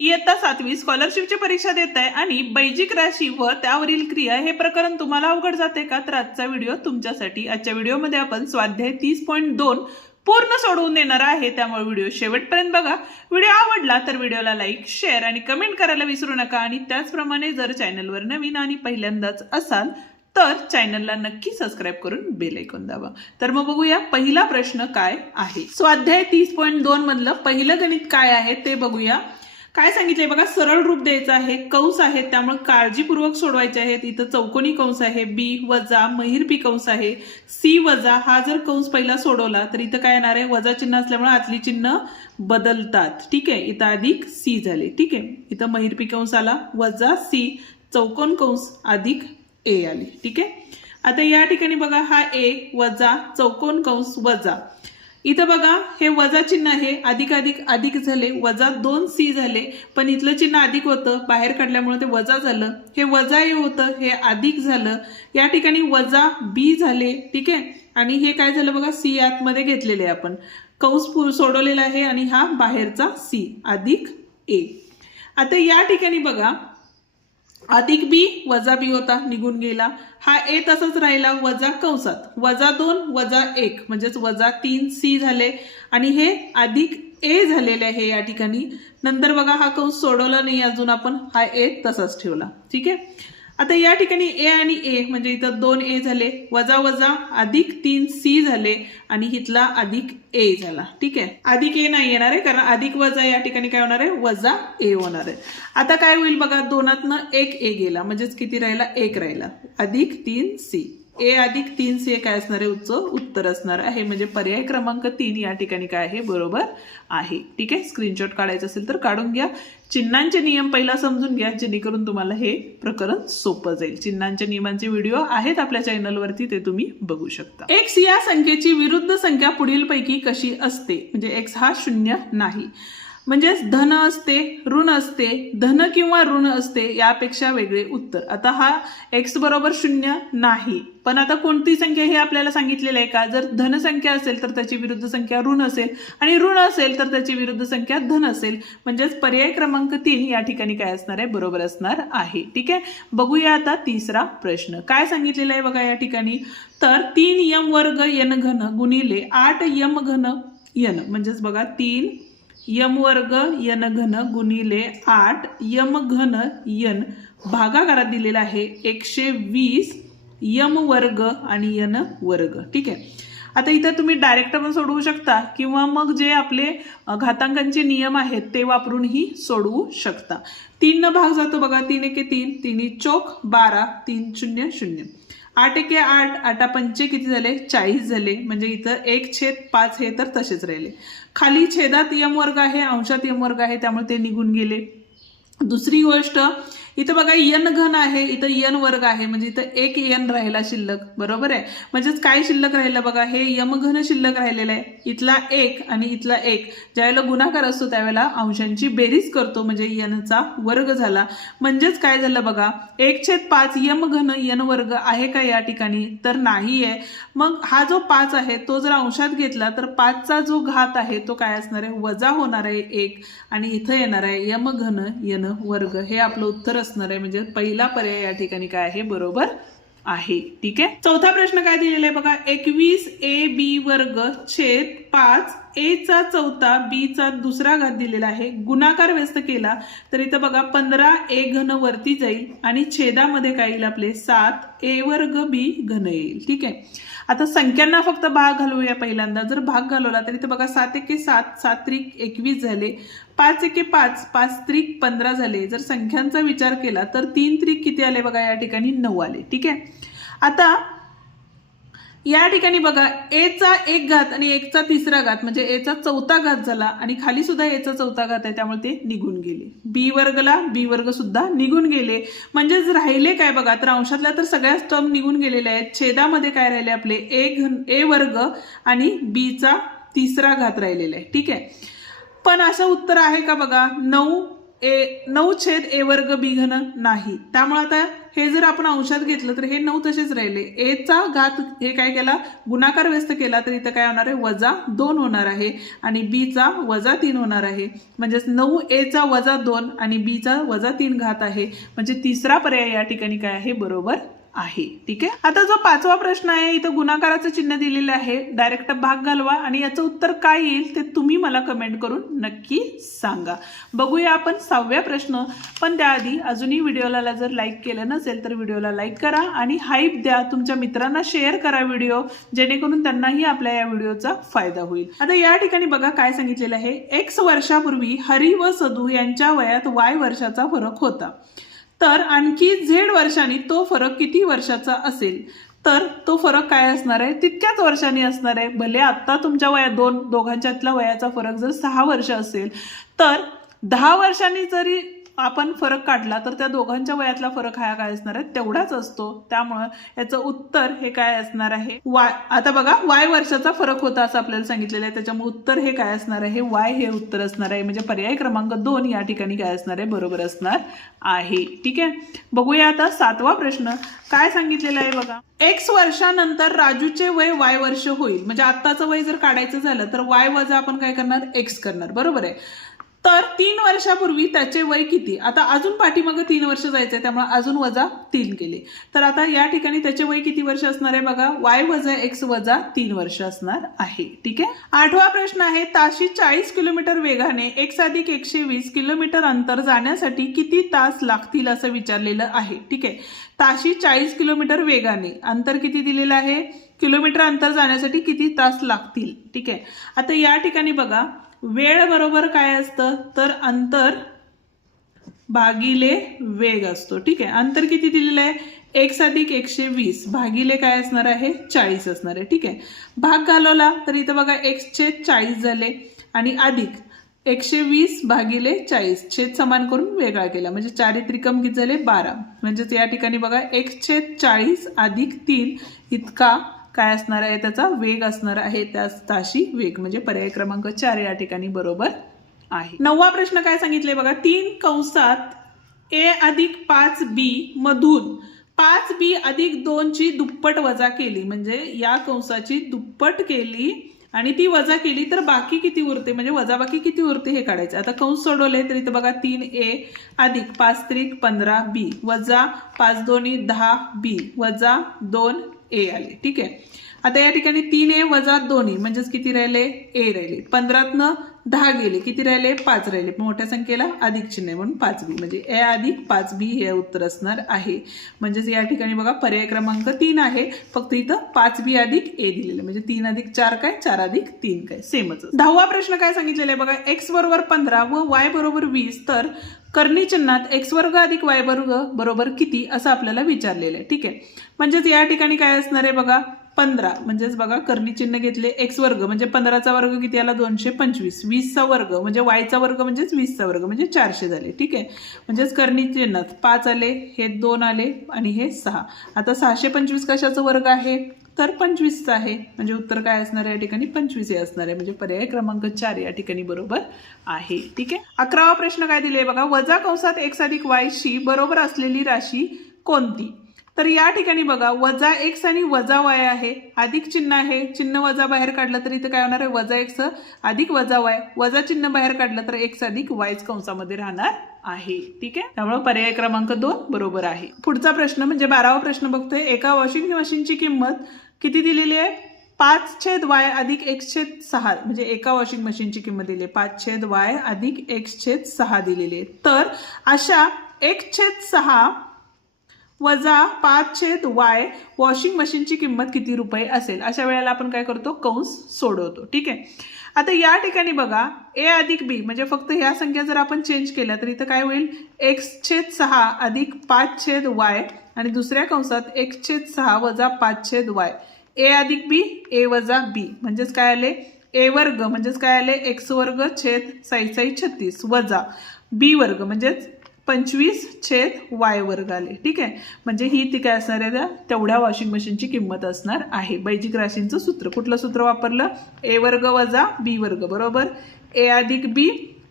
इयत्ता 7वी स्कॉलरशिपची परीक्षा देत आहे आणि बैजिक राशी व त्यावरील क्रिया हे प्रकरण तुम्हाला अवघड जाते का? तर आजचा व्हिडिओ तुमच्यासाठी. आजच्या व्हिडिओमध्ये आपण स्वाध्याय 30.2 पूर्ण सोडवून देणार आहे, त्यामुळे व्हिडिओ शेवटपर्यंत बघा. व्हिडिओ आवडला तर व्हिडिओला लाईक, शेअर आणि कमेंट करायला विसरू नका. आणि त्याचप्रमाणे जर चॅनलवर नवीन आणि पहिल्यांदाच असाल तर चॅनलला नक्की सबस्क्राईब करून बेल आयकॉन दाबा. तर मग बघूया पहिला प्रश्न काय आहे. स्वाध्याय 30.2 मधलं पहिलं गणित काय आहे ते बघूया. काय सांगितलंय बघा, सरळ रूप द्यायचं आहे, कंस आहेत त्यामुळे काळजीपूर्वक सोडवायचे आहेत. इथं चौकोनी कंस आहे, बी वजा महिरपी कंस आहे, सी वजा. हा जर कंस पहिला सोडवला तर इथं काय येणार आहे, वजा चिन्ह असल्यामुळे आतली चिन्ह बदलतात. ठीक आहे, इथं अधिक सी झाले. ठीक आहे, इथं महिरपी कंस आला, वजा सी, चौकोन कंस अधिक ए आले. ठीक आहे, आता या ठिकाणी बघा, हा ए वजा चौकोन कंस वजा, इथं बघा हे वजा चिन्ह आहे, अधिक अधिक अधिक झाले, वजा 2c झाले. पण इथलं चिन्ह अधिक होतं, बाहेर काढल्यामुळे ते वजा झालं. हे वजा ए होतं, हे अधिक झालं. या ठिकाणी वजा बी झाले. ठीक आहे, आणि हे काय झालं बघा, सी आतमध्ये घेतलेले आपण, कंस सोडवलेला आहे आणि हा बाहेरचा सी अधिक ए. आता या ठिकाणी बघा, अधिक बी वजा बी होता, निघून गेला. हा ए तसंच राहिला, वजा कंसात वजा 2 वजा 1 म्हणजेच वजा 3c झाले. आणि हे अधिक ए झालेले आहे या ठिकाणी. नंतर बघा हा कंस सोडवला नाही अजून आपण, हा ए तसाच ठेवला. ठीक आहे, आता या ठिकाणी ए आणि ए म्हणजे इथं 2a झाले, वजा वजा अधिक 3c झाले आणि इथला अधिक ए झाला. ठीक आहे, अधिक ए नाही येणार आहे कारण अधिक वजा या ठिकाणी काय होणार आहे, वजा ए होणार आहे. आता काय होईल बघा, दोनातनं एक ए गेला म्हणजेच किती राहिला, 1 राहिला, अधिक 3c. ए अधिक 3c काय असणार आहे, उत्तर असणार आहे. म्हणजे पर्याय क्रमांक 3 या ठिकाणी काय आहे, बरोबर आहे. ठीक आहे, स्क्रीनशॉट काढायचं असेल तर काढून घ्या. चिन्हांचे नियम पहिला समजून घ्या जेणेकरून तुम्हाला हे प्रकरण सोपं जाईल. चिन्हांच्या नियमांचे व्हिडिओ आहेत आपल्या चॅनलवरती, ते तुम्ही बघू शकता. एक्स या संख्येची विरुद्ध संख्या पुढीलपैकी कशी असते. म्हणजे एक्स हा 0 नाही, म्हणजेच धन असते, ऋण असते, धन किंवा ऋण असते, यापेक्षा वेगळे उत्तर. आता हा एक्स बरोबर 0 नाही, पण आता कोणती संख्या हे आपल्याला सांगितलेलं आहे का. जर धन संख्या असेल तर त्याची विरुद्ध संख्या ऋण असेल आणि ऋण असेल तर त्याची विरुद्ध संख्या धन असेल. म्हणजेच पर्याय क्रमांक 3 या ठिकाणी काय असणार आहे, बरोबर असणार आहे. ठीक आहे, बघूया आता तिसरा प्रश्न काय सांगितलेला आहे बघा या ठिकाणी. तर 3m वर्ग n घन गुणिले 8m घन n, म्हणजेच बघा 3m वर्ग n घन गुणिले 8m घन n भागाकारात दिलेला आहे 120 m वर्ग आणि n वर्ग. ठीक आहे, आता इथं तुम्ही डायरेक्ट पण सोडवू शकता किंवा मग जे आपले घातांकांचे नियम आहेत ते वापरूनही सोडवू शकता. 3 न भाग जातो बघा, 3 एके 3, 3 चौक 12, 3 0 0, 8 एके 8, 8 पंचे किती झाले, 40 झाले. म्हणजे इथं 1/5 हे तर तसेच राहिले. खाली छेदात यम वर्ग आहे, अंशात यम वर्ग आहे, त्यामुळे ते निघून गेले. दुसरी गोष्ट, इथं बघा n घन आहे, इथं n वर्ग आहे, म्हणजे इथं एक n राहिला शिल्लक. बरोबर आहे, म्हणजेच काय शिल्लक राहिलं बघा, हे यम घन शिल्लक राहिलेलं आहे. इथला 1 आणि इथला 1 ज्यावेळेला गुणाकार असतो त्यावेळेला अंशांची बेरीज करतो, म्हणजे n चा वर्ग झाला. म्हणजेच काय झालं बघा, 1/5 यम घन n वर्ग आहे का या ठिकाणी, तर नाही आहे. मग हा जो 5 आहे तो जर अंशात घेतला तर 5 चा जो घात आहे तो काय असणार आहे, वजा होणार आहे 1, आणि इथं येणार आहे यम घन n वर्ग. हे आपलं उत्तर असणार आहे. म्हणजे पहिला पर्याय या ठिकाणी काय आहे, बरोबर आहे. ठीक आहे, चौथा प्रश्न काय दिलेला आहे बघा, 21ab वर्ग छेद 5 a चा चौथा b चा दुसरा घात दिलेला आहे. गुणाकार व्यस्त केला तर इथं बघा 15a घन वरती जाईल आणि छेदामध्ये काय येईल आपले 7a वर्ग b घन येईल. ठीक आहे, आता संख्यांना फक्त भाग घालूया पहिल्यांदा. जर भाग घालवला तर इथं बघा 7 एके 7, 7 त्रिक 21 झाले, 5 एके 5, 5 त्रिक 15 झाले. जर संख्यांचा विचार केला तर 3 त्रिक किती आले बघा या ठिकाणी, 9 आले. ठीक आहे, आता या ठिकाणी बघा ए चा 1 घात आणि 1 चा तिसरा घात म्हणजे ए चा चौथा घात झाला आणि खाली सुद्धा ए चा चौथा घात आहे, त्यामुळे ते निघून गेले. बी वर्गला बी वर्ग सुद्धा निघून गेले. म्हणजेच राहिले काय बघा, तर अंशातल्या तर सगळ्याच टर्म निघून गेलेल्या आहेत. छेदामध्ये काय राहिले आपले ए वर्ग आणि बी चा तिसरा घात राहिलेला आहे. ठीक आहे, पण असं उत्तर आहे का बघा, 9 9/a वर्ग b घन नाही, त्यामुळे आता हे जर आपण अंशात घेतलं तर हे 9 तसेच राहिले. a चा घात हे काय केला गुणाकार व्यस्त केला तर इथं काय होणार आहे -2 होणार आहे आणि b चा -3 होणार आहे. म्हणजे 9a चा -2 आणि b चा -3 घात आहे. म्हणजे तिसरा पर्याय या ठिकाणी काय आहे बरोबर आहे. ठीक आहे. आता जो पाचवा प्रश्न आहे इथं गुणाकाराचं चिन्ह दिलेलं आहे. डायरेक्ट भाग घालवा आणि याचं उत्तर काय येईल ते तुम्ही मला कमेंट करून नक्की सांगा. बघूया आपण 6व्या प्रश्न. पण त्याआधी अजूनही व्हिडिओला जर लाईक केलं नसेल तर व्हिडिओला लाईक करा आणि हाईप द्या. तुमच्या मित्रांना शेअर करा व्हिडिओ, जेणेकरून त्यांनाही आपल्या या व्हिडिओचा फायदा होईल. आता या ठिकाणी बघा काय सांगितलेलं आहे. X वर्षापूर्वी हरी व सदू यांच्या वयात Y वर्षाचा फरक होता. तर आणखी Z वर्षांनी तो फरक किती वर्षाचा असेल? तर तो फरक काय असणार आहे तितक्याच वर्षांनी असणार आहे. भले आता तुमच्या वयात दोघांच्यातला वयाचा फरक जर 6 वर्ष असेल तर 10 वर्षांनी जरी आपण फरक काढला तर त्या दोघांच्या वयातला फरक हा काय असणार आहे तेवढाच असतो. त्यामुळे याचं उत्तर हे काय असणार आहे Y. आता बघा Y वर्षाचा फरक होता असं आपल्याला सांगितलेलं आहे, त्याच्यामुळे उत्तर हे काय असणार आहे Y हे उत्तर असणार आहे. म्हणजे पर्याय क्रमांक 2 या ठिकाणी काय असणार आहे बरोबर असणार आहे. ठीक आहे. बघूया आता 7वा प्रश्न काय सांगितलेलं आहे बघा. X वर्षानंतर राजूचे वय Y वर्ष होईल. म्हणजे आत्ताचं वय जर काढायचं झालं तर Y वजा आपण काय करणार X करणार, बरोबर आहे. तर 3 वर्षापूर्वी त्याचे वय किती? आता अजून पाठीमागे 3 वर्ष जायचंय, त्यामुळे अजून -3 केले. तर आता या ठिकाणी त्याचे वय किती वर्ष असणार आहे बघा. Y वजा X वजा 3 वर्ष असणार आहे. ठीक आहे. 8वा प्रश्न आहे. ताशी 40 किलोमीटर वेगाने X अधिक 120 किलोमीटर अंतर जाण्यासाठी किती तास लागतील असं विचारलेलं आहे. ठीक आहे. ताशी 40 किलोमीटर वेगाने अंतर किती दिलेलं आहे, किलोमीटर अंतर जाण्यासाठी किती तास लागतील. ठीक आहे. आता या ठिकाणी बघा वेळ बरोबर काय असतं तर अंतर भागिले वेग असतो. ठीक आहे. अंतर किती दिलेलं आहे X अधिक 120 भागिले काय असणार आहे 40 असणार आहे. ठीक आहे. भाग घालवला तर इथं बघा X/40 झाले आणि अधिक 120 भागिले 40 छेद समान करून वेगळा केला म्हणजे 4 त्रिकम किती झाले 12. म्हणजेच या ठिकाणी बघा 1/40 अधिक 3 इतका काय असणार आहे त्याचा वेग असणार आहे. त्या ताशी वेग म्हणजे पर्याय क्रमांक 4 या ठिकाणी बरोबर आहे. 9वा प्रश्न काय सांगितले बघा. 3 कंसात A अधिक 5B मधून 5B अधिक 2 ची दुप्पट वजा केली. म्हणजे या कंसाची दुप्पट केली आणि ती वजा केली तर बाकी किती उरते, म्हणजे वजाबाकी किती उरते हे काढायचं. आता कंस सोडवले तर इथं बघा 3A अधिक 5 त्रिक 15B वजा 5 दोन्ही 10B वजा 2A आले. ठीक आहे. आता या ठिकाणी 3A वजा 2 म्हणजेच किती राहिले A राहिले. 15तनं 10 गेले किती राहिले 5 राहिले. मोठ्या संख्येला अधिक चिन्ह म्हणून 5B म्हणजे A अधिक 5B हे उत्तर असणार आहे. म्हणजेच या ठिकाणी बघा पर्याय क्रमांक 3 आहे. फक्त इथं 5B अधिक A दिलेलं म्हणजे 3 अधिक 4 काय 4 अधिक 3 काय सेमच. 10वा प्रश्न काय सांगितलेला आहे बघा. X बरोबर 15 व Y बरोबर 20 तर कर्णी चिन्हात X वर्ग अधिक Y वर्ग बरोबर किती असं आपल्याला विचारलेलं आहे. ठीक आहे. म्हणजेच या ठिकाणी काय असणार आहे बघा 15 म्हणजेच बघा कर्णी चिन्ह घेतले X वर्ग म्हणजे 15चा वर्ग किती आला 225. 20चा वर्ग म्हणजे Y चा वर्ग म्हणजेच 20चा वर्ग म्हणजे 400 झाले. ठीक आहे. म्हणजेच कर्णी चिन्हात 5 आले, हे 2 आले आणि हे 6. आता 625 कशाचा वर्ग आहे तर 25चा आहे. म्हणजे उत्तर काय असणार आहे या ठिकाणी 25 हे असणार आहे. म्हणजे पर्याय क्रमांक 4 या ठिकाणी बरोबर आहे. ठीक आहे. 11वा प्रश्न काय दिले बघा. वजा कंसात X अधिक Y शी बरोबर असलेली राशी कोणती? तर या ठिकाणी बघा वजा X आणि वजा Y आहे. अधिक चिन्ह आहे. चिन्ह वजा बाहेर काढलं तर इथं काय होणार आहे वजा X अधिक वजा Y. वजा चिन्ह बाहेर काढलं तर X अधिक Y कंसामध्ये राहणार आहे. ठीक आहे. त्यामुळे पर्याय क्रमांक 2 बरोबर आहे. पुढचा प्रश्न म्हणजे 12वा प्रश्न बघतोय. एका वॉशिंग मशीनची किंमत किती दिलेली आहे 5/Y अधिक 1/6 म्हणजे एका वॉशिंग मशीनची किंमत दिली आहे 5/Y अधिक 1/6 दिलेली आहे. तर अशा 1/6 वजा 5/Y वॉशिंग मशीनची किंमत किती रुपये असेल. अशा वेळेला आपण काय करतो कंस सोडवतो. ठीक आहे. आता या ठिकाणी बघा A अधिक B म्हणजे फक्त ह्या संख्या जर आपण चेंज केल्या तर इथं काय होईल 1/6 अधिक 5/Y आणि दुसऱ्या कंसात 1/6 वजा 5/Y. A अधिक B A वजा B म्हणजेच काय आले A वर्ग म्हणजेच काय आले X वर्ग छेद 6×36 वजा B वर्ग म्हणजेच 25/Y वर्ग आले. ठीक आहे. म्हणजे ही ती काय असणार आहे तेवढ्या वॉशिंग मशीनची किंमत असणार आहे. बैजिक राशींचं सूत्र कुठलं सूत्र वापरलं A वर्ग वजा B वर्ग बरोबर A अधिक B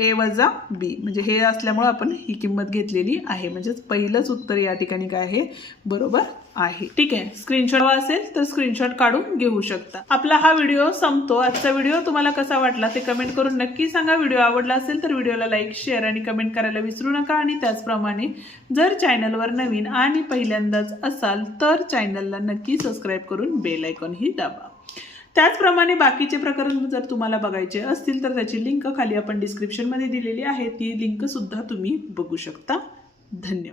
A वजा B, म्हणजे हे असल्यामुळे आपण ही किंमत घेतलेली आहे. म्हणजेच पहिलंच उत्तर या ठिकाणी काय आहे, बरोबर आहे. ठीक आहे, स्क्रीनशॉट असेल तर स्क्रीनशॉट काढून घेऊ शकता. आपला हा व्हिडिओ संपतो. आजचा व्हिडिओ तुम्हाला कसा वाटला ते कमेंट करून नक्की सांगा. व्हिडिओ आवडला असेल तर व्हिडिओला लाईक, शेअर आणि कमेंट करायला विसरू नका. आणि त्याचप्रमाणे जर चॅनलवर नवीन आणि पहिल्यांदाच असाल तर चॅनलला नक्की सबस्क्राईब करून बेल आयकॉन ही दाबा. त्याचप्रमाणे बाकीचे प्रकरण जर तुम्हाला बघायचे असतील तर त्याची लिंक खाली आपण डिस्क्रिप्शनमध्ये दिलेली आहे. ती लिंक सुद्धा तुम्ही बघू शकता. धन्यवाद.